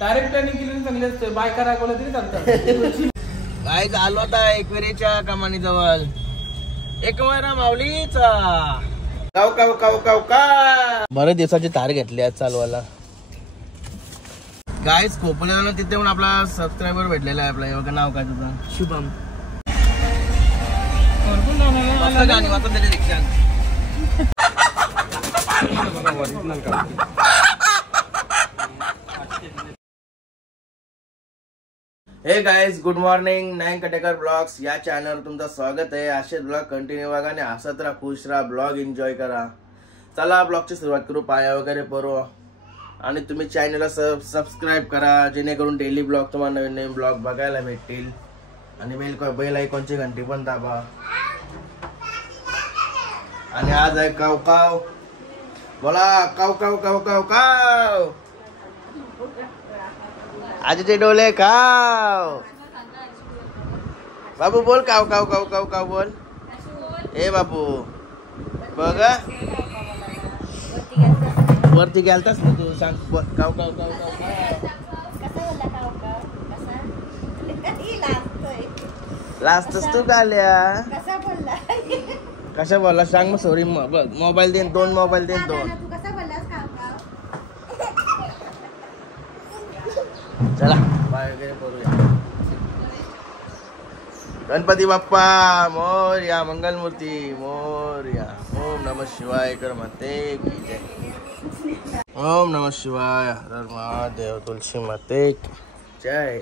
Direct training केली चांगली असते, बायका रागवलं तरी चालतं. काय आलो आता एकवेरीच्या कमानी जवळ एकवेरा माऊलीचा काव काव काव काव का बरेच दिवसाची तार घेतली आज चालवायला. गाईज खोपोल्याला तिथे पण आपला सबस्क्रायबर भेटलेला आहे. आपला बघा नाव काय तुझं? शुभम. गाणी वाचत त्याच्या रिक्षा. Hey guys, good morning. Nayan Katekar blogs या चॅनलवर तुमचं स्वागत आहे. असेच ब्लॉग कंटिन्यू बघा आणि हसत राहा, खुश राहा, ब्लॉग एन्जॉय करा. चला ब्लॉगची सुरुवात करू. पाया वगैरे परो आणि तुम्ही चॅनलला सबस्क्राईब करा, जेणेकरून डेली ब्लॉग तुम्हाला नवीन नवीन ब्लॉग बघायला भेटतील. आणि बेल आयकॉनची घंटी पण दाबा. आणि आज आहे काव काव. बोला काव काव काव काव काव. आजीचे डोले काव. बाबू बोल काव काव काव काव काव बोल. ए बाबू बघा वरती गेलतास ना तू, सांग काव काव काव काव लास्टच तू गाल्या. कशा बोलला सांग मग. सॉरी मोबाईल देन, दोन मोबाईल देन, दोन. चला बाय वगैरे करूया. गणपती बाप्पा मोरया, मंगलमूर्ती मोरया. ओम नमः शिवाय कर माते की जय. ओम नमः शिवाय, हर महादेव, तुलसी माते की जय.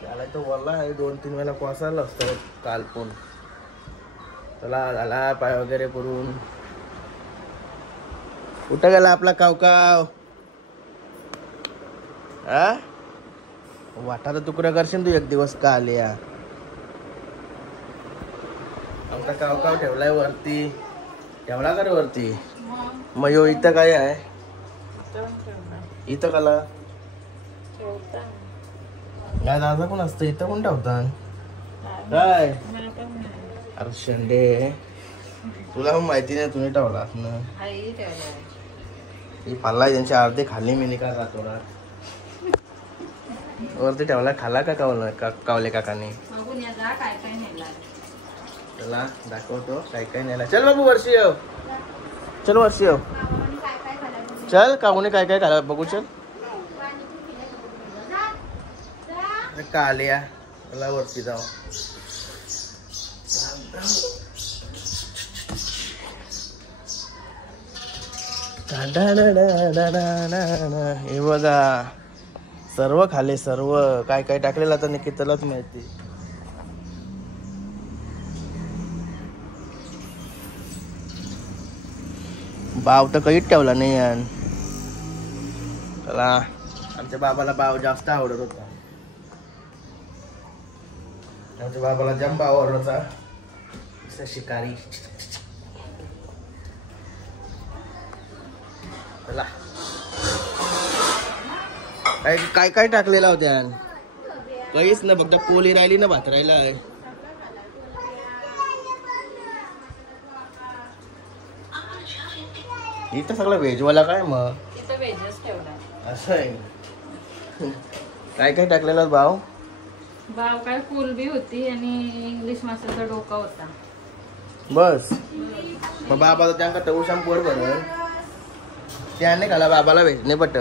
त्याला तो बोलला 2-3 वेळा कोसळलं असतं काल पण. चला झाला पाय वगैरे करून. कुठं गेला आपला कावकाव? वाटाला तुकडा करशील तू एक दिवस का आलिया. आमचा काव काव ठेवलाय वरती. ठेवला का रे वरती? मग यो इथं काय आहे? इथं काला काय दादा कोण असतं इथं? कोण ठेवतात काय? अरे शेंडे, तुला पण माहिती नाही, तुम्ही ठेवला ना. ही पाल्ला त्यांची अर्धे खाल्ली मी का रातोरात. वरती ठेवला. खाला का कावले काकाने? चला दाखवतो काय काय नेला. चल बाबू वरशी येऊ. चल वरशी येऊ. चल काकूने काय काय खाला बघू. चल का आलिया. मला वरती जाऊ. हे बघा सर्व खाले, सर्व काय काय टाकलेलं आता निकितालाच माहिती. बाव तर काहीच ठेवला नाही यान. चला आमच्या बाबाला बाव जास्त आवडत होता. आमच्या बाबाला जम बाव आवडत होता. शिकारी. चला काय काय टाकलेला होत्या? काहीच ना, फक्त पोली राहिली ना भात राहिला. इथं सगळं व्हेजवाला काय मग? असं आहे. काय काय टाकलेलं भाव? भाव काय कोलबी होती आणि इंग्लिश माशाचा डोका होता बस. मग बाबा त्यांना तवशाम पोर बरं त्याने खाला. बाबाला व्हेज नाही पट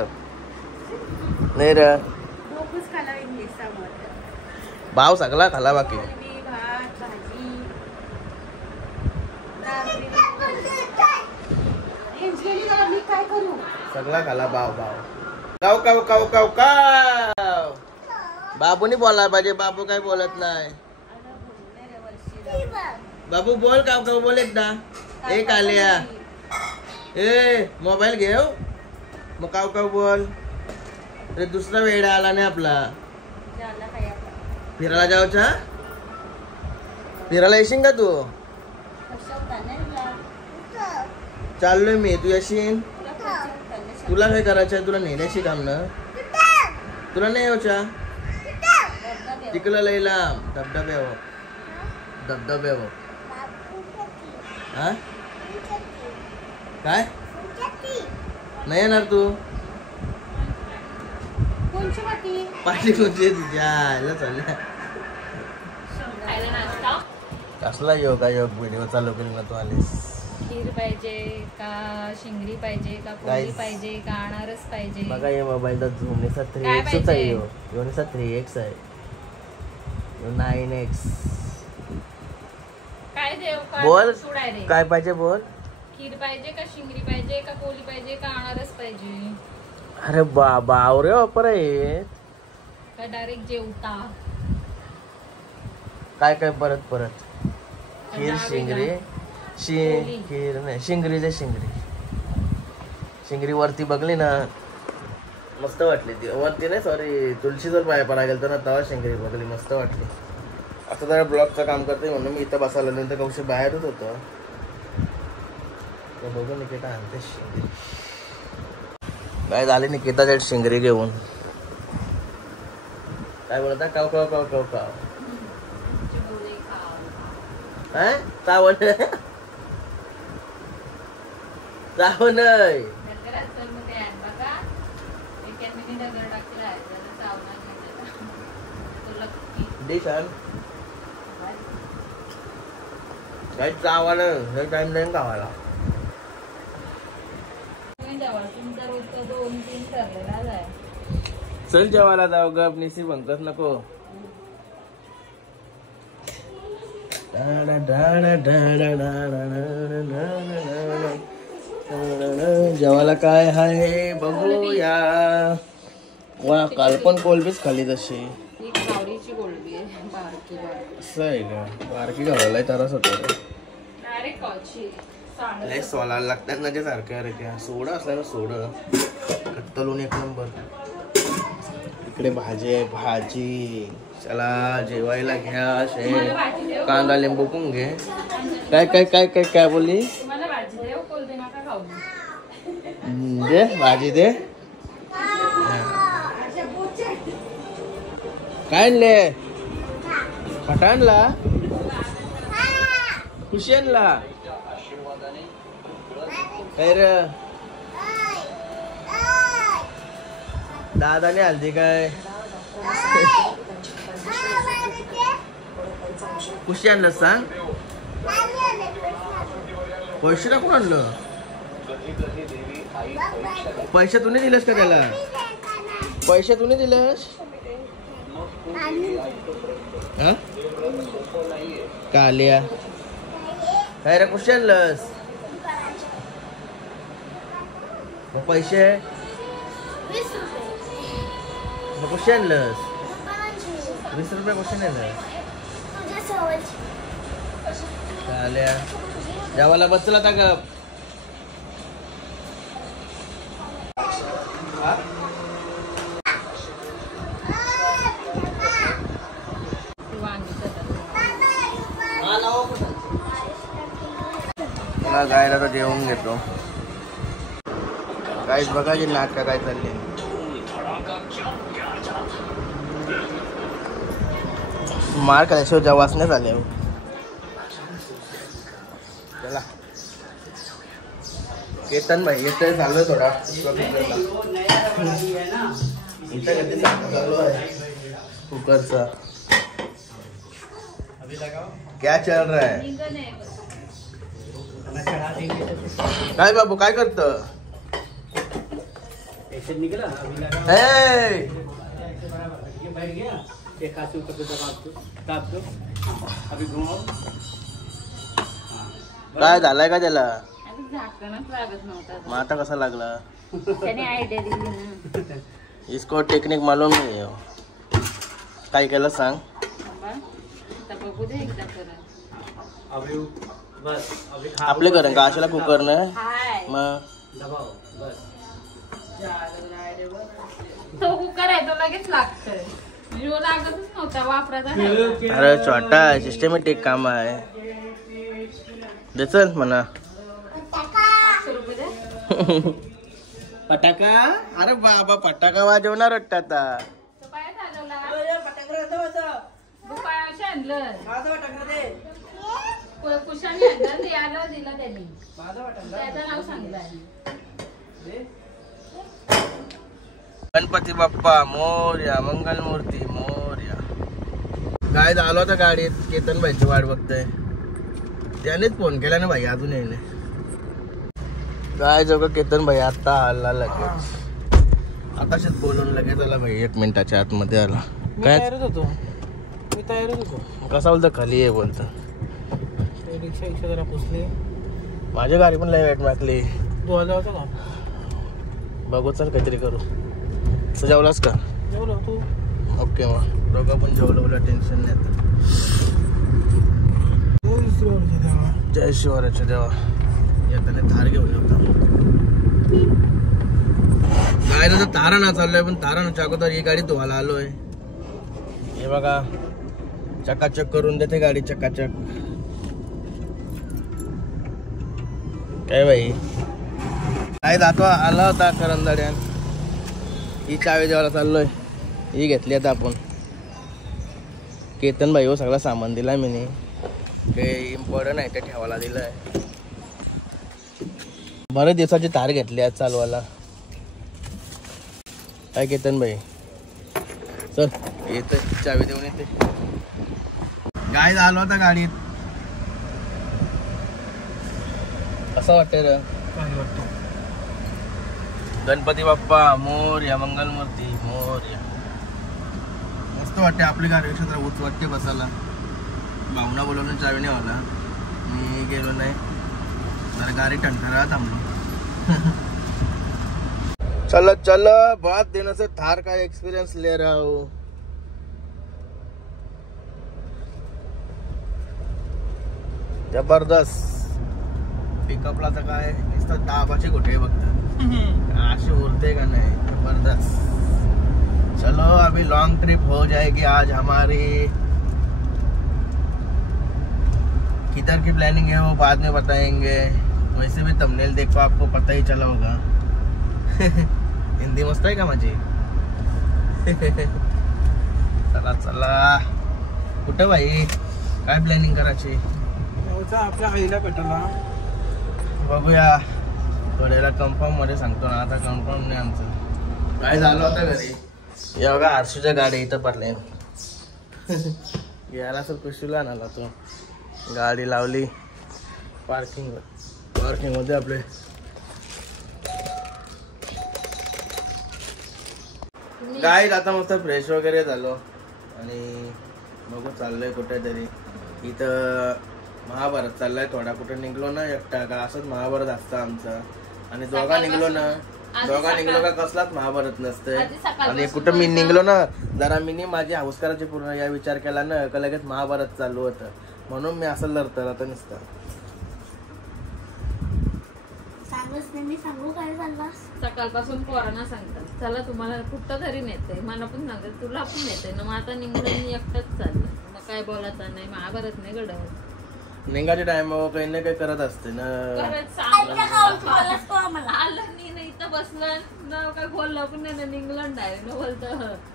नाही र. भाव सगळा खाला. बाकी सगळा खाला. भाव काव काव काव काव काव. बाबूनी बोलायला पाहिजे. बाबू काय बोलत नाही. बाबू बोल काव काव बोल एकदा. एक आलिया ए मोबाईल घेऊ मग काव काव बोल. अरे दुसरा वेळ आला नाही आपला. फिरायला जाऊचा? फिरायला येशील का तू? चाललोय मी. तू येशील? तुला काय करायचं? तुला नेण्याशी काम ना. तुला नाही यायच्या तिकडं लय लांब धबधब्यावर. हा काय नाही येणार तू? पाठी म्हणजे जायला चालल्या खायला नाश्ता कसला योगा योग व्हिडिओ चालू केला तू आलीस खीर पाहिजे का शिंगरी पाहिजे का पोळी Guys. पाहिजे का अनारस पाहिजे बघा ये मोबाईलचा झुमनीचा काय 3x आहे पाहिजे? योनीचा 3x आहे 9x काय देव बोल सोडाय रे काय पाहिजे बोल खीर पाहिजे का शिंगरी पाहिजे का पोळी पाहिजे का अनारस पाहिजे अरे बाबा आवरे वापर आहे का डायरेक्ट जेवता काय काय परत परत खीर डाळ शिंगरी पोळी. खीर नाही शिंगरी जे शिंगरी वरती बघली ना मस्त वाटली ती वरती नाही सॉरी तुळशी जर पाय पडा गेलं ना तेव्हा शिंगरी बघली मस्त वाटली आता जरा ब्लॉगचं काम करते म्हणून मी इथं बसायला नंतर कौशी बाहेरच होतो तर बघू निकिता आणते शिंगरी काय झाली निकिता त्या शिंगरी घेऊन काय बोलता काव काव काव काव काव चावण चावण डिश आण काय चावण हे टाइम नाही गावाला तुमचा रोजचा 2-3 ठरलेलाच आहे चल जेवायला जाऊ गप निसी बंकस नको जेवायला काय आहे बघूया वा काल पण कोलबीच खाली तशी ही गावरीची कोळंबी आहे बारकी बारकी असं आहे का बारकी घालायला तरच होत डायरेक्ट कॉची लय सोलायला लागतात ना ते सारख्या रे त्या सोडं असल्या ना सोडं कट्टलून एक नंबर इकडे भाजी आहे भाजी चला जेवायला घ्या शे कांदा लिंबू पण घे काय काय काय काय काय बोलली तुम्हाला भाजी देव कोलबी नका खाऊ दे भाजी दे काय आणले फटा आणला खुशी आणला काय रे दादाने हल्दी काय खुशी आणलं सांग पैसे टाकून आणलं पैसे तू नाही दिलस का त्याला पैसे तू नाही दिलस कालिया काय रे खुशी आणलंस पैसे खुशी आणलंस 20 रुपये खुशी आणलं कालिया जेवायला बसला आता गप मला गायला तर जेवून घेतो काहीच बघायची नाटका काय चालली मार खाल्याशिवाय जेवाच नाही झाले चला केतन भाई येतोय चालू आहे थोडा इथं कधी चालू आहे कुकरचा क्या चल रहा है काय बाबू काय करत काय झालंय का त्याला झाकणच लागत नव्हता मग आता कसा लागला त्याने आयडिया दिली ना इसको टेक्निक मालूम नाही आहे काय केलं सांग आता बघू दे एकदा परत आपले करेन का अशाला कुकर न हाय मग तो कुकर आहे तो लगेच लागतोय जो लागतच नव्हता वापराचा नाही. अरे छोटा सिस्टमॅटिक काम आहे दे चल म्हणा 500 रुपये दे. पटाका अरे बाबा पटाका वाजवणार वाटतं आता तो काय झालेला दुपारशी आणलं कुशाने आणलं याला दिला त्यांनी त्याचं नाव सांगलंय गणपती बाप्पा मोरया, मंगलमूर्ती मोरया. काय आलो आता गाडीत, केतन भाईची वाट बघतोय. त्यानेच फोन केला ना भाई, अजून येईल काय जवळ. केतन भाई आता आला लगेच, आताशीच बोलून लगेच आला भाई. 1 मिनिटाच्या आतमध्ये आला. काय तयारच होतो मी, तयारच होतो. कसा बोलतो खाली आहे बोलतो. रिक्षा जरा पुसली, माझी गाडी पण लय वेट मागली. धुवायला होता का? बघू चल काहीतरी करू. तू जेवलास का? जेवलो तू? ओके मग दोघं पण जेवलं, टेन्शन नाही आता. जय शिवराच्या देवा. येताना थार घेऊन येतो. गाडीला तर तारणा चाललोय, पण तारणाच्या अगोदर ही गाडी धुवायला आलोय. हे बघा चकाचक करून देते गाडी, चकाचक. काय बाई काय जातो आला होता करंजाड्यान. ही चावी देवाला चाललोय, ही घेतली आता आपण. केतन भाई हो सगळं सामान दिलाय मी, ते इम्पॉर्टंट आहे ते ठेवायला दिलंय. बरेच दिवसाची तार घेतली आज चालवायला. काय केतन भाई चल येते, चावी देऊन येते. काय झालं होता गाडीत, असं वाटतंय रे. गणपती बाप्पा मोरया, मंगलमूर्ती मोरया. मस्त वाटते आपली गाडी क्षेत्र, उच वाटते बसायला. भावना बोलवून चावी नाही होला, मी गेलो नाही. जरा गाडी टंटरा थांबलो. चलो चलो, बहुत दिनों से थार का एक्सपीरियंस ले रहा हूँ. जबरदस्त. पिकअपला तर काय नुसतं दाबाचे गोठे बघतात, अशी उरते का नाही. जबरदस्त. चलो अभी लॉन्ग ट्रिप हो जाएगी आज हमारी. किधर की प्लानिंग है वो बाद में बताएंगे. वैसे भी थंबनेल देखो आपको पता ही चला होगा. हिंदी मस्त आहे का माझी. चला चला, कुठं भाई काय प्लॅनिंग करायची. आपल्या आईला भेटायला बघूया थोड्याला. कन्फर्म मध्ये सांगतो ना, आता कन्फर्म नाही आमचं. काय झालं होतं घरी. या बघा आरसूच्या गाडी इथं पडल्या. यायला सर पिशूला आणाला तो. गाडी लावली पार्किंग मध्ये आपले. काय आता मस्त फ्रेश वगैरे झालो आणि बघू चाललोय कुठेतरी. इथं महाभारत चाललाय. थोडा कुठे निघलो ना एकटा का असंच महाभारत असतं आमचं. आणि दोघा निघलो का कसलाच महाभारत नसतंय. आणि कुठं मी निघलो ना जरा मी माझी हाऊस करायची पूर्ण या विचार केला ना का लगेच महाभारत चालू होतं. म्हणून मी असं लढतं आता नुसतं. सांगू काय चालला. सकाळपासून पोरांना सांगतात चला तुम्हाला कुठं तरी नेते, मला पण सांगत तुला पण नेते ना. मग आता निघून एकटंच चाललं, मग काय बोलायचं नाही. महाभारत नाही घडवत. निघाच्या टाइम काही ना काही करत असते ना. आलं नाही इथं बसलं ना, काय बोललं पण नाही. निघलं डायरेक्ट बोलत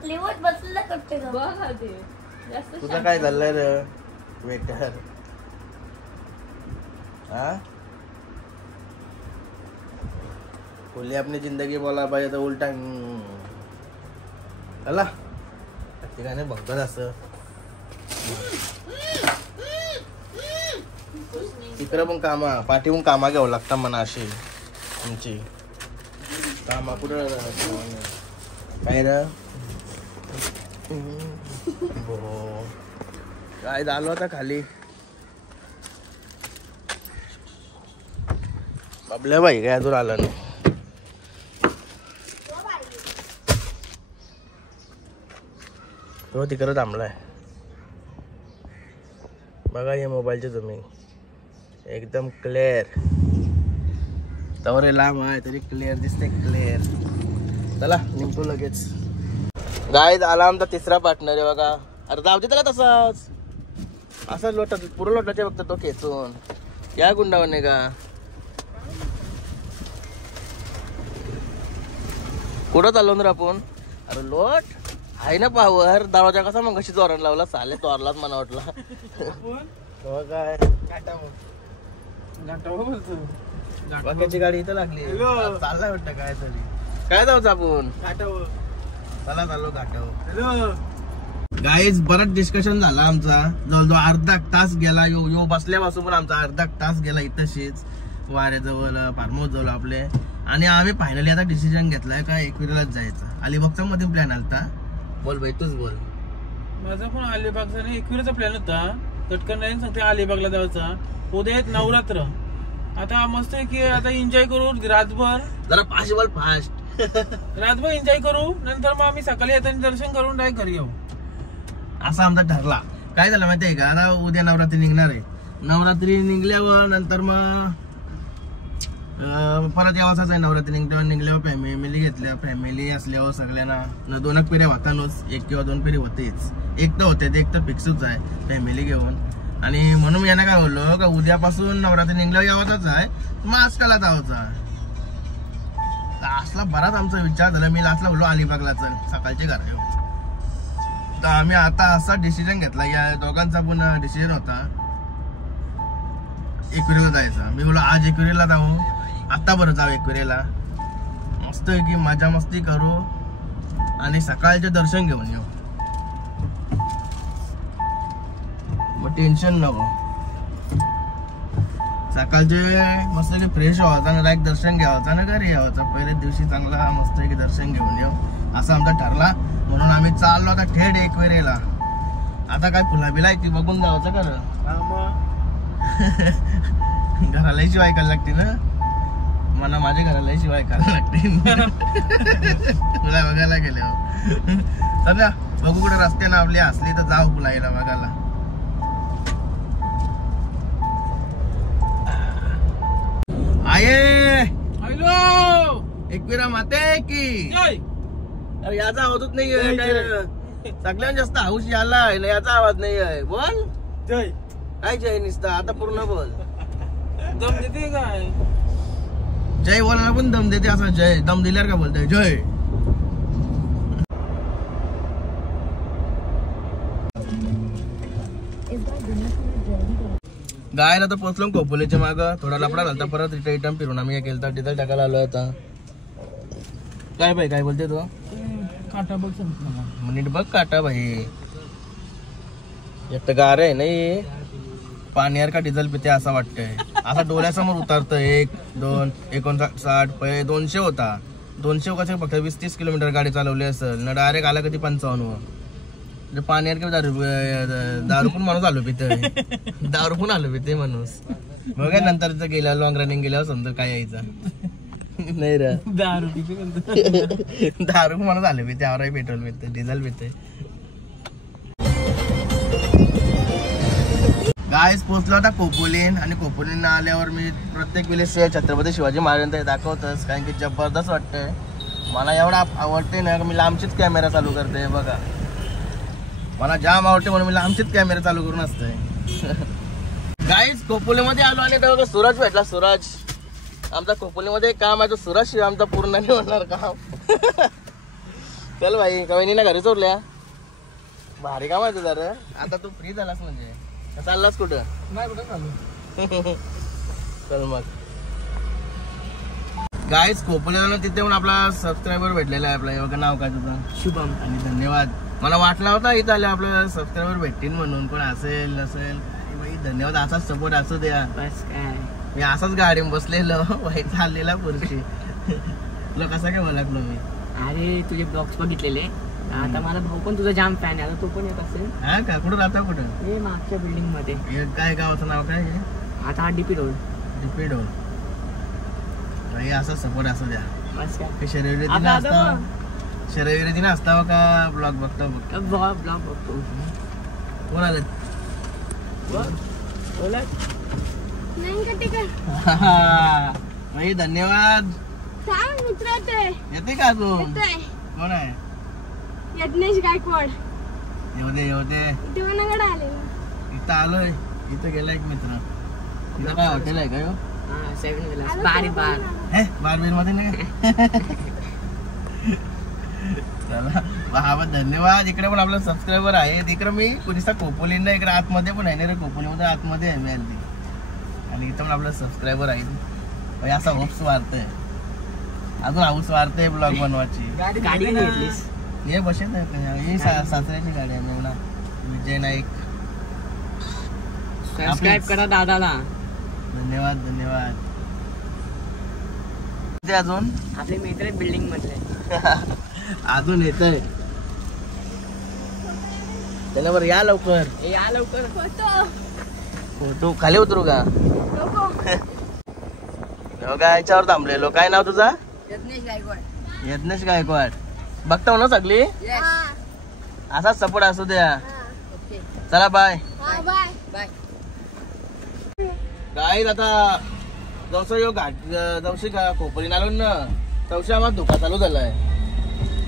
लिवत बसलं करते बघ आधी. जास्त तुझं काय झालंय रे वेटर. हाँ खुली अपनी जिंदगी बोला पाहिजे तर उलटा चला ठिकाणी बघतात असं. तिकडं पण कामा पाठीहून कामा घ्यावं लागतात म्हणा. अशी आमची कामा कुठं काय रे. काय झालं होता खाली. बबल्या बाई काय अजून आलं नाही. तो तिकडं थांबलाय. बघा हे मोबाईलचे तुम्ही एकदम क्लिअर. तवरे लांब आहे तरी क्लिअर दिसते. क्लिअर. चला निघतो लगेच. गाईज आला आमचा तिसरा पार्टनर आहे बघा. अरे जाऊ दे त्याला तसाच. असं लोटत पुरं लोटायचे बघतो तो खेचून. या गुंडावणे का कुठं चाललो ना आपण. अरे लोट आहे ना पावर. दरवाजा कसा मग कशी जोरात लावला. चाले चोरलाच मला वाटला. काय बाकीची गाडी इथं लागली. चाललाय वाटतं काय तरी. काय जाऊच आपण चला चाललो घाटावर. हॅलो गाईज बराच डिस्कशन झाला आमचा, जवळजवळ अर्धा तास गेला. यो बसल्यापासून पण आमचा अर्धा तास गेला इथंशीच वाऱ्याजवळ फार्म हाऊस जवळ आपले. आणि आम्ही फायनली आता डिसिजन घेतलाय का एकविरालाच जायचं. अलिबागचा मध्ये प्लॅन आलता. बोल भाई तूच बोल. माझा पण अलिबागचा नाही एकविराचा प्लॅन होता. कटकन नाही सांगते अलिबागला जायचा. उद्या आहेत नवरात्र. आता मस्त आहे की आता एन्जॉय करू रातभर, जरा पॉसिबल फास्ट रातभर एन्जॉय करू. नंतर मग आम्ही सकाळी येताना दर्शन करून डायरेक्ट घरी येऊ. असा आमचा ठरला. काय झालं माहितीये का, आता उद्या नवरात्री निघणार आहे. नवरात्री निघल्यावर नंतर मग परत यावाच आहे. नवरात्री निघल्यावर फॅमिली घेतल्या. फॅमिली असल्यावर सगळ्यांना 2 पिढ्या होतानच, 1 किंवा 2 पिढी होतेच. एक तर होते, एक तर फिक्सच आहे फॅमिली घेऊन. आणि म्हणून यानं काय बोललो का उद्यापासून नवरात्री निघल्यावर यावाच आहे, मग आजकाल जावचा. लास्टला बराच आमचा विचार झाला. मी लास्टला बोललो अलिबागला चल, सकाळचे घर येऊ. तर आम्ही आता असा डिसिजन घेतला. या दोघांचा पण डिसिजन होता एकविरीला जायचा. मी बोललो आज एकविरीला जाऊ, आता बरं जाऊ एकविरीला. मस्त आहे की मजा मस्ती करू आणि सकाळचे दर्शन घेऊन येऊ. मग टेन्शन नको. सकाळचे मस्त की फ्रेश व्हायचा ना, डायरेक्ट दर्शन घ्यायचं ना घरी यावं. पहिल्याच दिवशी चांगला मस्त की दर्शन घेऊन येऊ असा आमचा ठरला. म्हणून आम्ही चाललो आता थेट एकविरेला. आता काय फुला बिला ती बघून जायचं खरं. घराला शिवाय करायला लागते ना. मला माझ्या घराला शिवाय करायला लागते तुला बघायला गेले. तर बघू कुठे रस्त्यानं आपली असली तर जाऊ फुलाईला बघायला. आये हॅलो एकविरा माते की. अरे याचा आवाजच नाहीये. सगळ्यात जास्त हाऊस याला आहे ना, याचा आवाज नाही आहे. बोल जय. काय जय निसता आता पूर्ण बोल. दम देते काय? जय बोलायला पण दम देते. असा जय दम दिल्यावर का बोलतोय जय. गायला तर पोचलो खोपोलीच्या माग. थोडा लपडा झाला परत रिटर्न फिरून आम्ही केलं तर डिझेल टाकायला आलोय आता. काय भाई काय बोलते तू? काटा बघ नीट बघ काटा भाई. एक गार आहे नाही पाण्यावर का डिझेल पिते असं वाटतंय. असा डोळ्यासमोर उतारतंय. 1, 2, 59, पहिले 200 होता. 200 कसं फक्त 20-30 किलोमीटर गाडी चालवली असेल ना. डायरेक्ट आला कधी 55. पाण्यावर किंवा दारू पण माणूस आलो पिते. दारू पण आलो पिते माणूस. बघा नंतर गेल्या लॉंग रनिंग गेल्यावर समजा काय यायचं नाही रे. दारू माणूस आलो पिते. आवराही पेट्रोल पिते, डिझेल पिते. गायस पोचलो आता खोपोलीन. आणि खोपोलीन आल्यावर मी प्रत्येक वेळेस छत्रपती शिवाजी महाराजांचं दाखवतच, कारण की जबरदस्त वाटतंय. मला एवढा आवडते ना मी लांबचीच कॅमेरा चालू करते. बघा मला जाम आवडते म्हणून मी लांबचीच कॅमेरा चालू करून असते. गाईज खोपोलीमध्ये आलो आणि तेव्हा सूरज भेटला. सूरज आमचा खोपोलीमध्ये काम आहे. तो सूरज शिवाय आमचा पूर्ण नाही होणार काम. चल भाई कवयनी ना घरी चोरल्या. भारी काम आहे तुझं. आता तू फ्री झालास म्हणजे चाललास कुठं? नाही कुठं चालू. चल मग गाईज खोपोलीला तिथे पण आपला सबस्क्रायबर भेटलेला आहे. आपला बघा नाव काय तुझं? शुभम. आणि धन्यवाद. मला वाटला होता इथं आले आपल्याला सबस्क्रायबर भेटतील म्हणून, पण असेल नसेल भाई धन्यवाद. असाच सपोर्ट असू द्या. बस काय मी असाच गाडी बसलेलो भाई चाललेला पुरुषी. तुला कसा काय ओळखलो मी? अरे तुझे ब्लॉग्स बघितलेले. आता मला भाऊ पण तुझा जाम फॅन आहे. तो पण येत असेल. हा का? कुठं राहता कुठं? हे मागच्या बिल्डिंग मध्ये. काय गावाचं नाव काय? आता हा डीपी रोड. DP road. भाई असा सपोर्ट असू द्या. बस काय शरीर असताव का ब्लॉग बघता बघता? ब्लॉग बघतो. कोण आले? भाई धन्यवाद. येते का अजून? कोण आहे? यज्ञेश गायकवाड. येऊ दे येऊ दे. इथं आलोय. इथं गेला एक मित्र. इथं काय हॉटेल आहे का? 7 विलास बार. बारबीर मध्ये नाही. चला हा धन्यवाद. इकडे पण आपला सबस्क्रायबर आहे. इकडे मी पुलिसा खोपोलींना इकडे आतमध्ये पण आहे ना रे. खोपोलीमध्ये आतमध्ये आहे मी हल्ली. आणि इथं पण आपला सबस्क्रायबर आहे. असा होप्स वाढतंय. अजून हाऊस वाढतंय ब्लॉग बनवायची. गाडी घेतलीस? हे बसेल ही सासऱ्याची गाडी आहे मेवना विजय नाईक. सबस्क्राईब करा दादाला. धन्यवाद धन्यवाद. ते अजून आपले मित्र बिल्डिंग मधले अजून येत आहे त्याला बरं या लवकर. या लवकर. तू खाली उतरू का? का याच्यावर थांबलेलो. काय नाव तुझा? यज्ञेश गायकवाड. बघता ना सगळी असाच सपोर्ट असू द्या. चला बाय. काय आता जवस यो घाट जवशी का खोपरीन आलो ना तवशी आम्हाला धुका चालू झालाय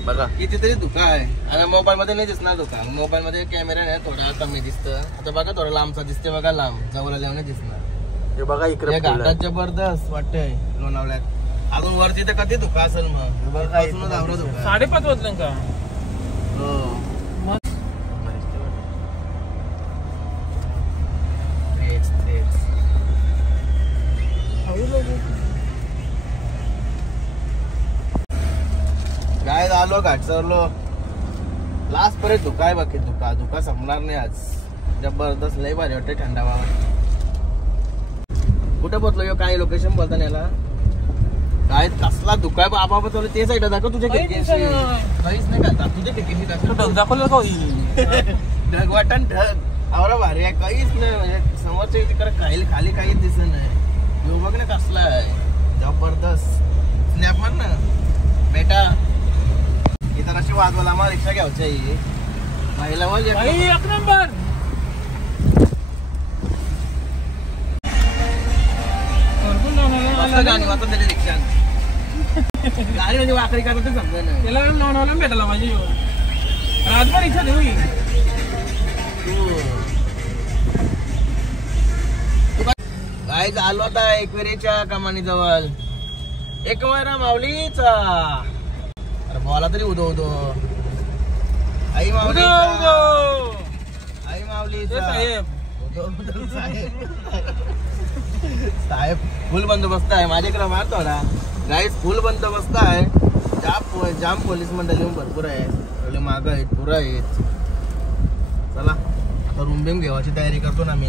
बघा. कितीतरी धुका आहे आणि मोबाईल मध्ये नाही दिसणार धुका. मोबाईल मध्ये कॅमेरा नाही थोडा कमी दिसत. आता बघा थोडा लांबचा दिसते बघा. लांब जवळ आल्यावर नाही दिसणार. हे बघा इकडे घाटात जबरदस्त वाटतंय लोणावळ्यात. अजून वरती तर कधी धुका असेल मग. 5:30 वाजलं का? काय आलो घाट चरलो लास्ट पर्यंत धुका आहे बाकी. धुका संपणार नाही आज. जबरदस्त लय भारी वाटते थंडा वावा. कुठे पोहोचलो यो काय लोकेशन बोलता याला काय कसला धुका आहे बाबा. चालू ते साईड दाखव तुझ्या खिडकीशी. काहीच नाही का तुझ्या खिडकीशी ढग दाखवलं का? ढग वाटण ढग आवरा भारी आहे. काहीच नाही म्हणजे समोरच्या तिकडे खाली काहीच दिसत नाही. यो बघ ना कसला आहे जबरदस्त. स्नॅप मार ना बेटा. इतर अशी वाजवायला आम्हाला रिक्षा घ्यायची आहे. महिला वाज एक नंबर. गाणी वाजत त्याच्या रिक्षा. गाडी म्हणजे वाकडी करत समजा नाही. त्याला लोणावळ्याला भेटायला माझी रातभर इच्छा देऊ. काय आलो आता एकवेरीच्या कमानी जवळ. एकवेरा माऊलीचा. अरे बोला तरी उदो उदो. आई माऊली. आई माऊली साहेब. साहेब फुल बंदोबस्त आहे माझ्याकडे. मारतो ना गाईस फुल बंदोबस्त आहे. जाम पोलीस मंडळी भरपूर आहे. माग आहेत पुरा आहेत. चला आता रूम बिम घेवायची तयारी करतो ना मी.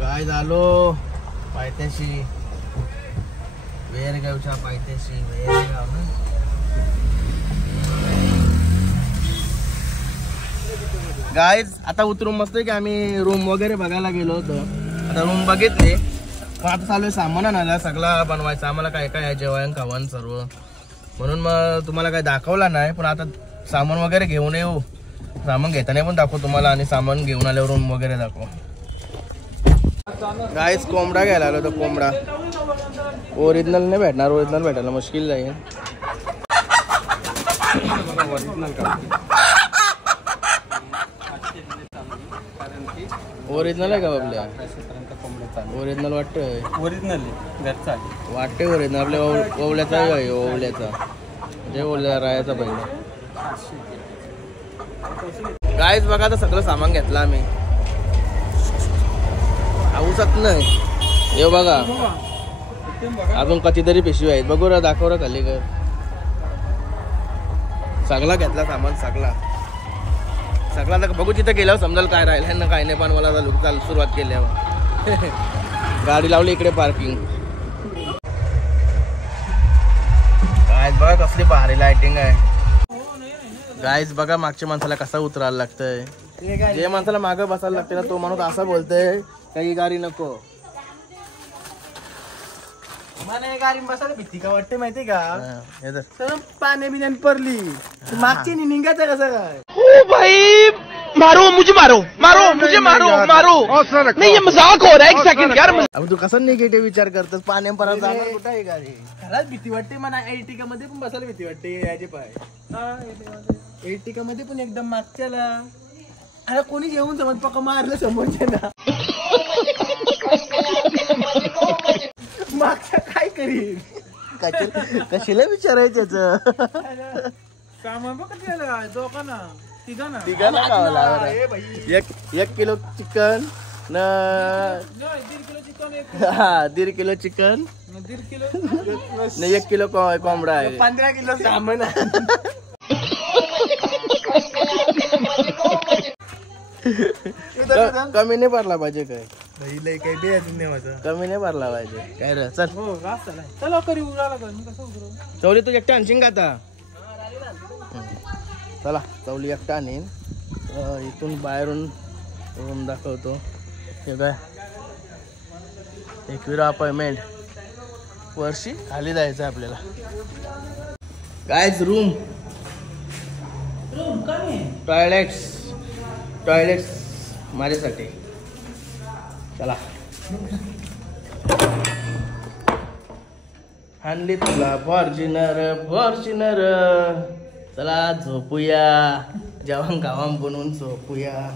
काय झालो पायथ्याशी वेरगावच्या पायथ्याशी वेरगाव ना. गाईज आता उतरून मस्त की आम्ही रूम वगैरे बघायला गेलो होतो. आता रूम बघितले पण आता चालू आहे सामान आणायला सगळा बनवायचा आम्हाला. काय काय आहे जेवण खावण सर्व. म्हणून मग तुम्हाला काय दाखवला नाही पण आता सामान वगैरे घेऊन येऊ. सामान घेताना पण दाखवू तुम्हाला आणि सामान घेऊन आल्यावर रूम वगैरे दाखवू. गाईस कोंबडा घ्यायला आलो. तो कोंबडा ओरिजिनल नाही भेटणार. ओरिजिनल भेटायला मुश्किल जाईल. ओरिजिनल आहे का आपल्या? ओरिजिनल वाटतंय. ओरिजिनल वाटते ओरिजिनल. आपल्या ओवल्याचा आहे. ओवल्याचा म्हणजे ओवल्या राहायचा पहिला. गाईस बघा आता सगळं सामान घेतलं आम्ही. आवूसत नाही हे बघा. अजून कितीतरी पिशवी आहेत. बघू रा दाखव रा खाली कर. सगळा घेतला सामान सगळा. तर बघू तिथं गेल्यावर समजाल काय राहिलं ना काय नाही. पण मला चालू सुरुवात केल्यावर गाडी लावली इकडे पार्किंग. काय बघा कसली भारी लाइटिंग आहे. गाईज बघा मागच्या माणसाला कसा उतरायला लागतंय. जे माणसाला मागं बसायला लागते ना तो माणूस असा बोलतोय काही गाडी नको. मला गाडी बसायला भीती का वाटते माहिती का? पाणी बिण्यान पडली मागची निघायचं कसं काय? ओ भाई मारो मुझे मारो मुझे मारो नहीं ये मजाक हो रहा है. एक सेकंड यार. अब तू कसा निगेटिव्ह विचार करतोस. पाण्या परत जाणार कुठं आहे गाडी. खरंच भीती वाटते मला. एर्टिका मध्ये पण बसायला भीती वाटते. याचे पाय एर्टिका मध्ये पण एकदम मागच्याला. अरे कोणी येऊन समज पक्का मारलं समोरच्या ना. मागच्या काय करीन. कशाला विचार आहे त्याच. सामान बघ दोघांना तिघांना खावं लागणार. 1 किलो चिकन न 1.5 kilo chicken. 1.5 kilo chicken 1.5 kilo नाही 1 किलो कोंबडा आहे 15 किलो सामान कमी नाही भरला पाहिजे काय भाई काही बे अजून नाही माझा कमी नाही भरला पाहिजे काय रे चल हो रास्त झालाय चला करी उराला कर मी कसं उतरू चवली तू एकटा आणशील का आता चला चवली एकटा आणीन इथून बाहेरून रूम दाखवतो हे काय 21 अपॉइंटमेंट वर्षी खाली जायचं आपल्याला गायज रूम टॉयलेट्स माझ्यासाठी चला आणली तुला फॉर्च्युनर चला झोपूया जेवण गावाम बनवून झोपूया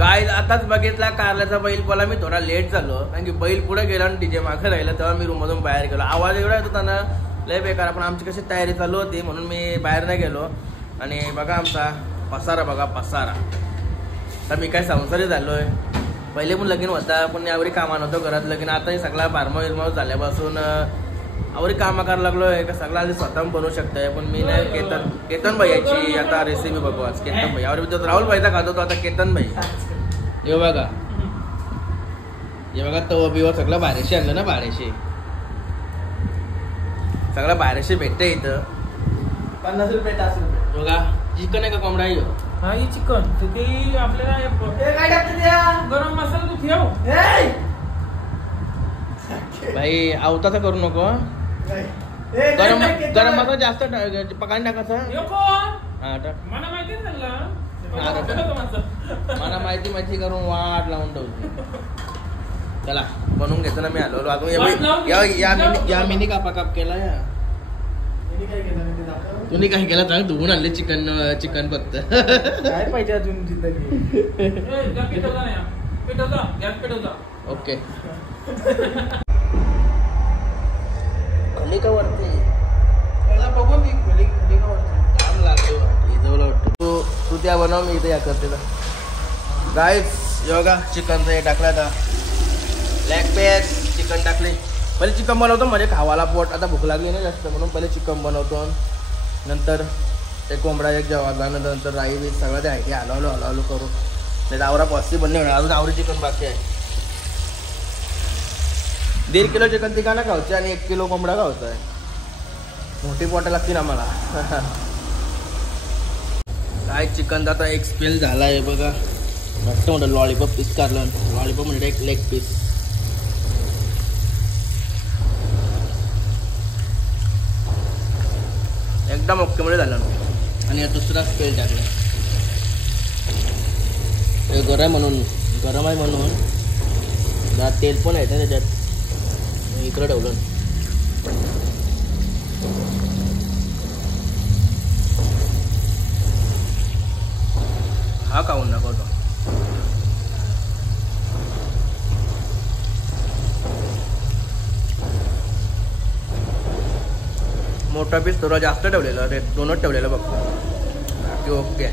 गाईज आताच बघितला कारल्याचा बैल बोला मी थोडा लेट झालो कारण की बैल पुढे गेला आणि डीजे मागे राहिला तेव्हा मी रूम मधून बाहेर गेलो आवाज एवढा येत होता ना लय बेकार पण आमची कशी तयारी चालू होती म्हणून मी बाहेर नाही गेलो आणि बघा आमचा पसारा बघा पसारा तर मी काय संसारी झालोय पहिले पण लगीन होता पण यावरी कामा नव्हतं घरात लगीन आता सगळा बारमाव झाल्यापासून आवरी कामा करायला लागलोय का सगळं आधी स्वतः बनवू शकतोय पण मी नाही केतन भाईची आता रेसिपी बघू आज केतन भाई यावर राहुल भाईचा खात होतो आता केतन भाई हे बघा तव बिवर सगळं बाहेरशी आणलं ना बाहेरशी सगळं बाहेरशी भेटते इथं 50 रुपये तास रुपये बघा चिकन आहे का कोंबडा आहे हा ही चिकन ते आपल्याला गरम मसाला तू ठेव भाई आवताचा करू नको गरम मसाला जास्त पकान टाकायचा हा टाक मला माहिती मला माहिती करून वाट लावून ठेवतो चला बनवून घेतो ना मी आलो अजून या मिनी काप केला या तुम्ही काय केला चांगलं धुवून आणले चिकन फक्त काय पाहिजे अजून जिंदगी ओके खलिका वरती बघू मी खलिका वरती काम लागलो इजवला वाटतो तू त्या बनव मी इथे या करते गाईस योगा चिकनचं हे टाकलं आता लेग पीस चिकन टाकले पहिले चिकन बनवतो म्हणजे खावाला पोट आता भूक लागली ना जास्त म्हणून पहिले चिकन बनवतो नंतर ते कोंबडा एक जेव्हा नंतर राई बीज सगळं ते आहे हलवलो करू नाही आवरा पॉसिबल नाही होणार अजून आवरी चिकन बाकी आहे 1.5 किलो चिकन तिकाना खायचं आणि 1 किलो कोंबडा खायचा आहे मोठी पोटं लागतील आम्हाला काय चिकन आता एक स्पेल झाला आहे बघा मस्त म्हणतं लॉलीपॉप पीस काढलं लॉलीपॉप म्हणजे एक लेग पीस एकदम ओके मध्ये झालं आणि दुसरा स्पेल टाकला गरम आहे म्हणून जरा तेल पण आहे त्याच्यात इकडे ठेवलं हा खाऊन दाखवतो मोठा पीस थोडा जास्त ठेवलेलं ते दोनच ठेवलेलं बघ ओके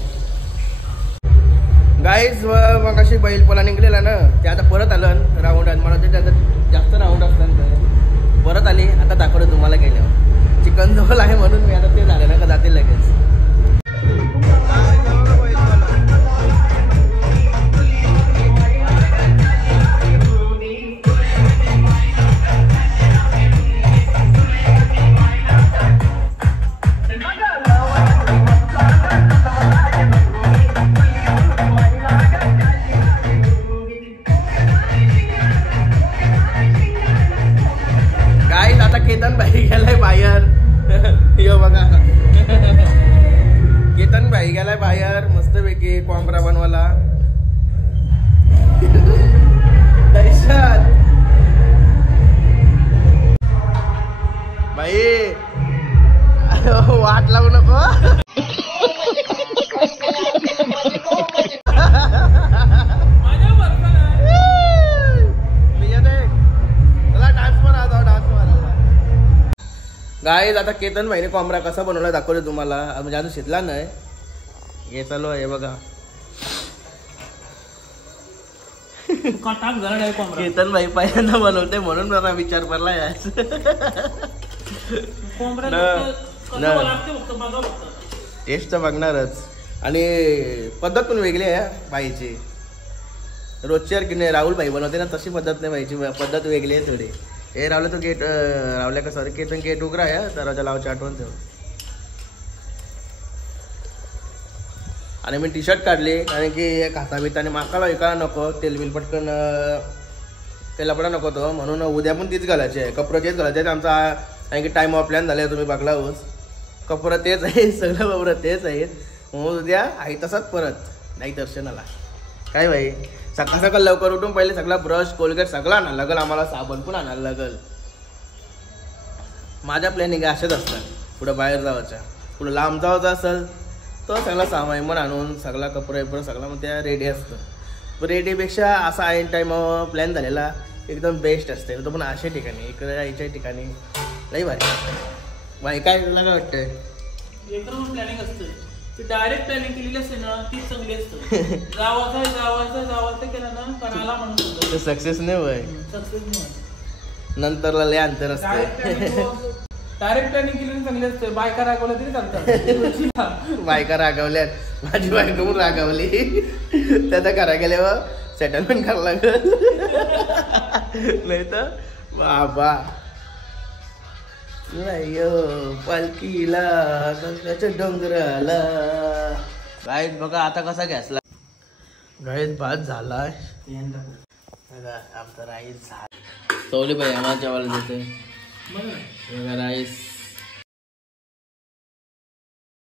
गाईज मग अशी बैल पोला निघलेला ना ते आता परत आलं राऊंड मला ते त्याचं जास्त राऊंड असतात परत आली आता दाखवलं तुम्हाला गेल्यावर चिकन जवळ आहे म्हणून मी आता ते झालं ना का जाते लगेच केतन भाई गेलाय बाहेर यो बघा केतन भाई गेलाय बाहेर मस्त पैकी कोंबडा बनवायला भाई वाट लावू नको गाईज आता केतन भाईने कोंबडा कसा बनवला दाखवलं तुम्हाला म्हणजे अजून शिजला नाही हे चालू आहे बघा कटाक झाला नाही कोंबडा. केतन भाई पहिल्यांदा बनवते म्हणून मला विचार पडला याच. कोंबड्या न- फक्त न. कसं लागते फक्त बघा फक्त. टेस्ट तर बघणारच आणि पद्धत पण वेगळी आहे बाईची. रोजच्या की नाही राहुल भाई बनवते ना तशी पद्धत नाही बाईची, पद्धत वेगळी आहे थोडी. हे रावलं तो गेट रावल्या का सॉरी केतन गेट उघडा आहे दरवाजा लावायची आठवण ठेव. आणि मी टी शर्ट काढली कारण की खाता बिताने माकाला विकायला नको, तेल बिल पटकन तेला पण नको तो, म्हणून उद्या पण तीच घालायची आहे. कपडं तेच घालायचे आहेत आमचा, कारण की टाईम ऑफ प्लॅन झाले तुम्ही बघला होस. कपडं तेच आहे, सगळं कपडं तेच आहेत. म्हणून उद्या आई तसाच परत नाही दर्शनाला. काय भाई सकाळ सकाळ लवकर उठून पहिले सगळा ब्रश कोलगेट सगळं आणायला लागल, आम्हाला साबण पण आणायला लागल. माझ्या प्लॅनिंग अशाच असतात. पुढं बाहेर जायच्या, पुढं लांब जायचं असेल तो सगळा सामान आणून सगळा कपडे सगळा मग त्या रेडी असतं. रेडीपेक्षा असा ऐन टाईम प्लॅन झालेला एकदम बेस्ट असते. तो पण अशा ठिकाणी इकडे यायच्या ठिकाणी लई भारी. बाई काय तुला काय वाटतंय? एकदम प्लॅनिंग असतं. ती डायरेक्ट प्लॅनिंग केलेली असते ना तीच चांगली असते. जावायचं केलं ना कणाला म्हणून ते सक्सेस नाही होय, नंतरला लय अंतर असते. डायरेक्ट प्लॅनिंग केलेली चांगली असते. बायका रागवल्या तरी चालतात. बायका रागवल्यात, माझी बायका पण रागवली. त्याचा करा गेल्यावर सेटलमेंट करावं लागल. नाही तर बाबा नाही पालखीला गंगाच्या डोंगराला. गाईत बघा आता कसा घ्यासला. गाईत भात झालाय आमचा राईस झाला. चवली बाई आम्हाला जेवायला देते राईस.